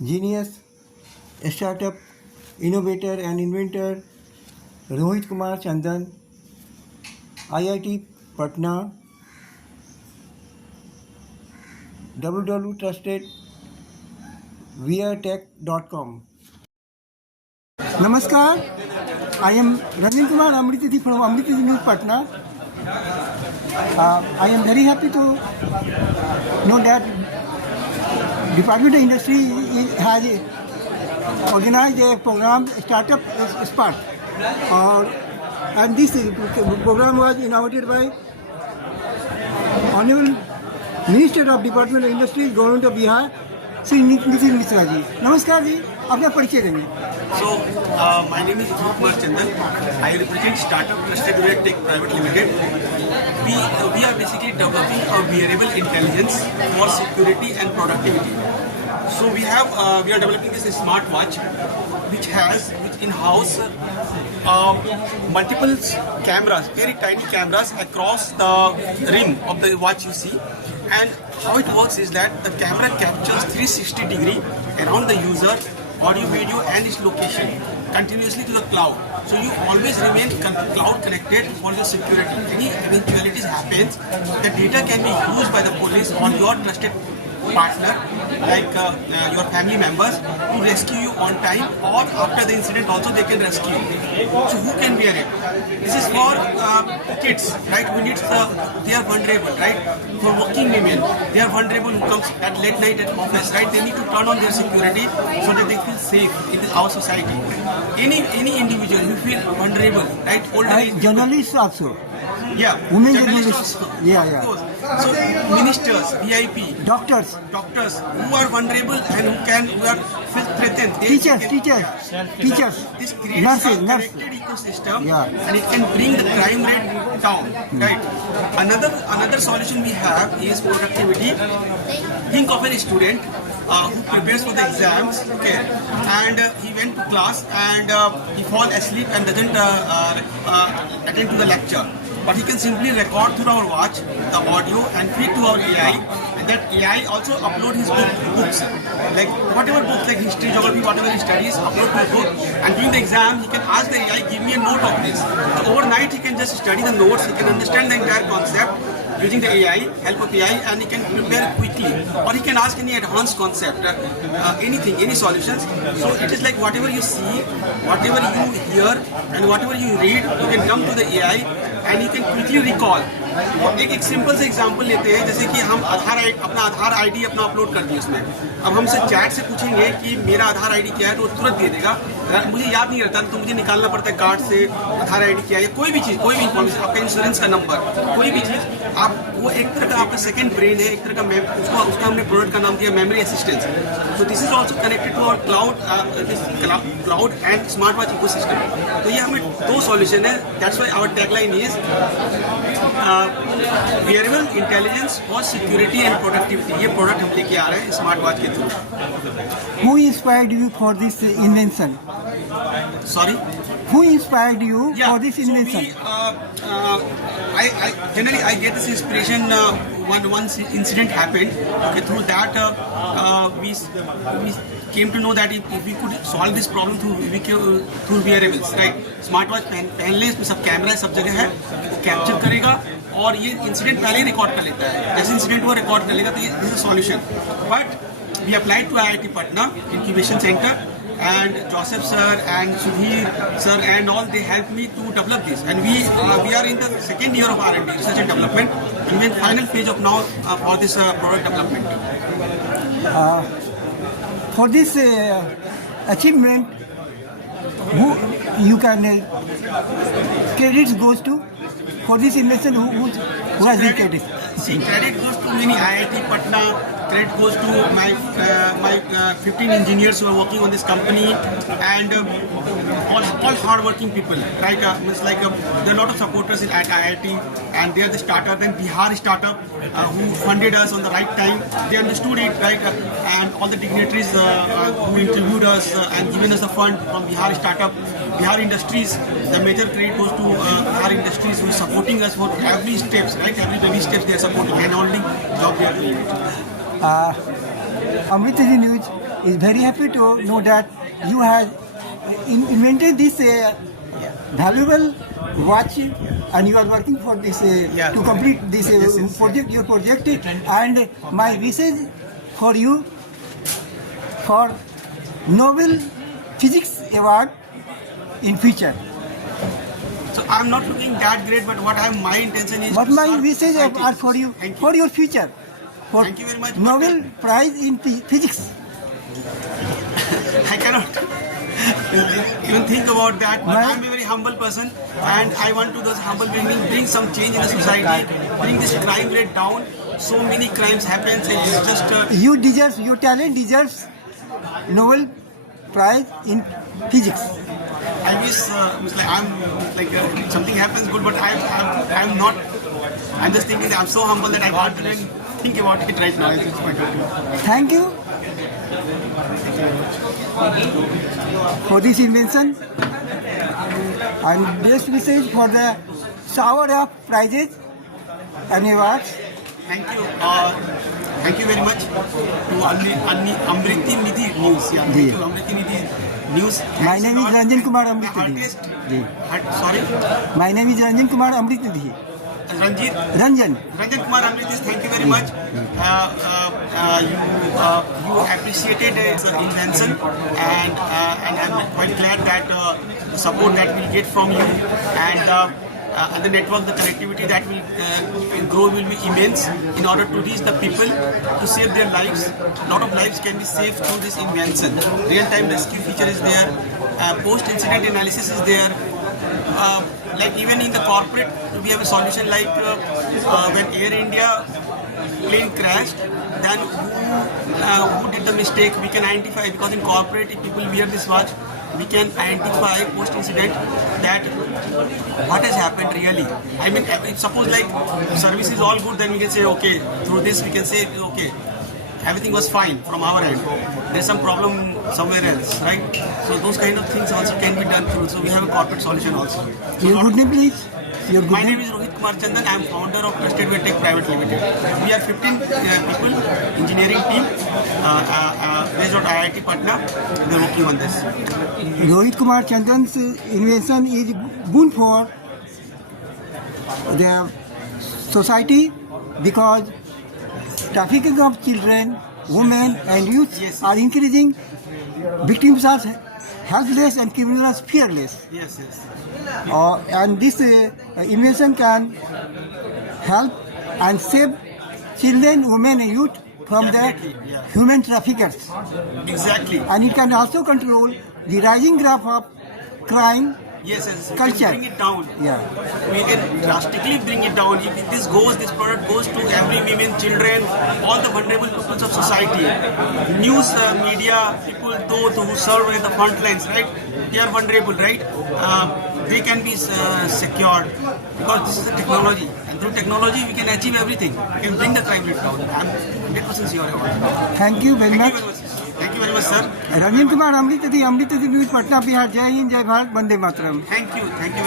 genius, startup, innovator and inventor Rohit Kumar Chandan, IIT Patna, www.trustedvrtech.com. Namaskar, I am Ravin Kumar Amritithi from Amritithi News Patna. I am very happy to know that Department of Industry has organized a program, Startup Spark, and this program was inaugurated by Honorable Minister of Department of Industry, Government of Bihar, Sri Nitin Mishra ji. Namaskar ji, अपना परिचय देंगे. So, my name is Rohit Kumar Chandan. I represent Startup Trusted Tech Private Limited. We are basically developing a wearable intelligence for security and productivity. So we are developing this smartwatch which has in-house multiple cameras, very tiny cameras across the rim of the watch you see. And how it works is that the camera captures 360 degree around the user, audio, video and its location continuously to the cloud. So you always remain cloud connected for your security. Any eventualities happens, the data can be used by the police or your trusted partner like your family members to rescue you on time, or after the incident also they can rescue you. So who can wear it? This is for kids, right? They are vulnerable, right? For working women, they are vulnerable who comes at late night at office, right? They need to turn on their security so that they feel safe in our society. Any individual who feel vulnerable, right? Older age Journalists also. Yeah, Women journalists. Yeah. So ministers, VIP, Doctors, who are vulnerable and who are feel threatened. teachers. This creates Nurses. a connected ecosystem, Yeah. and it can bring the crime rate down. Right. Another solution we have is productivity. Think of a student who prepares for the exams, okay, and he went to class and he fall asleep and doesn't attend to the lecture. But he can simply record through our watch the audio and feed to our AI, and that AI also upload his books, like whatever books like history, geography, whatever he studies, upload to his book, and during the exam he can ask the AI, give me a note of this. So overnight he can just study the notes, he can understand the entire concept using the AI, help of AI, and he can prepare quickly, or he can ask any advanced concept, anything, any solutions. So it is like whatever you see, whatever you hear, and whatever you read, you can come to the AI and you can quickly recall. एक simple से example लेते हैं, जैसे कि हम अपना आधार ID अपना upload कर दिए उसमें. अब हमसे चैट से पूछेंगे कि मेरा आधार आईडी क्या है, तो तुरंत दे देगा. अगर मुझे याद नहीं रहता तो मुझे निकालना पड़ता है कार्ड से आधार आईडी क्या है, कोई भी चीज़, कोई भी इन्फॉर्मेशन, आपका इंश्योरेंस का नंबर, कोई भी चीज़, आप वो एक तरह का आपका सेकंड ब्रेन है, एक तरह का उसका हमने प्रोडक्ट का नाम दिया memory assistance. So this is also connected to our cloud and smart watch ecosystem. तो ये हमें दो सॉल्यूशन है. That's why our tagline is wearable intelligence for security and productivity. ये प्रोडक्ट हम लेके आ रहे हैं स्मार्ट वॉच के through. Who inspired you for this invention? Sorry? Who inspired you for this So invention? I get this inspiration one incident happened. Okay, through that we came to know that if we could solve this problem through wearables, right? Smartwatch पहले इसमें सब camera सब जगह है, वो capture करेगा और ये इंसिडेंट पहले ही रिकॉर्ड कर लेता है. जैसे इंसिडेंट वो रिकॉर्ड कर लेगा तो ये this is solution. But we applied to IIT Patna Incubation Center, and Joseph sir and Sudhir sir and all, they helped me to develop this, and we are in the second year of R&D, research and development, and we're in final phase of now for this product development. For this achievement, who you can credit goes to for this invention? Who has the credit? See, credit goes to many IIT Patna. Credit goes to my 15 engineers who are working on this company, and all hard-working people. Right? It's like there are a lot of supporters at IIT, and they are the startup. Then Bihar startup who funded us on the right time. They understood it, right? And all the dignitaries who interviewed us and given us the fund from Bihar startup, Bihar Industries. The major credit goes to Bihar Industries, who is supporting us for every steps, right? Every baby steps they are supporting, and only job they are doing it. Amritithi News is very happy to know that you have invented this valuable watch, and you are working for this to complete this project, your project. And my wishes for you for Nobel Physics Award in future. So I'm not looking that great, but my intention is. But to my serve wishes society. are for you, Thank you. for your future, for Thank you very much. Nobel Prize in Physics. I cannot even think about that. But Why? I'm a very humble person, and I want to those humble beginning bring some change in the society, bring this crime rate down. So many crimes happen. It's just. You deserve, your talent deserves Nobel Prize in Physics. I wish I'm something happens good, but I'm not. I'm just thinking that I'm so humble that I can't even think about it right now. It's my God. Thank you for this invention, and best wishes for the shower of prizes and awards. Thank you. Thank you very much to Amriti Nidhi News. Yeah, thank Ji. you, Amriti Nidhi News. My Thanks name a is lot. Ranjan Kumar The Amrit artist. Ji. Sorry, My name is Ranjan Kumar Amrit Ji. Ranjit. Ranjan. Ranjan Kumar Amritis, thank you very much. You appreciated its invention, and I'm quite glad that the support that we'll get from you and the network, the connectivity that will grow will be immense in order to reach the people to save their lives. A lot of lives can be saved through this invention. Real-time rescue feature is there. Post-incident analysis is there. Like even in the corporate, we have a solution like when Air India plane crashed, then who did the mistake, we can identify, because in corporate, if people wear this watch, we can identify post-incident that what has happened really. I mean, if suppose like service is all good, then we can say, okay, through this we can say, okay, everything was fine from our end. There's some problem somewhere else, right? So those kind of things also can be done through. So we have a corporate solution also. So Your good name, please. Your good my name name. is Rohit Kumar Chandan. I am founder of Trusted Way Tech Private Limited. We are 15 people, engineering team, based on IIT Patna. We are working on this. Rohit Kumar Chandan's invention is good for the society because trafficking of children, women and youth Yes. are increasing. Victims are helpless and criminals fearless. Yes, yes. And this invention can help and save children, women and youth from Definitely, the yeah. human traffickers. Exactly. And it can also control the rising graph of crime. Yes, yes. We Culture. can bring it down. Yeah. We can drastically bring it down. If this product goes to every women, children, all the vulnerable peoples of society. News, media, people those who serve at the front lines, right? They are vulnerable, right? They can be secured because this is the technology. And through technology, we can achieve everything. We can bring the crime rate down. I'm 100% sure about it. Thank you very Thank much. you very much. Thank you very much, sir. Ranjan Kumar Amrit news Patna Bihar. जय हिंद, जय Bharat, Vande Mataram. Thank you very much.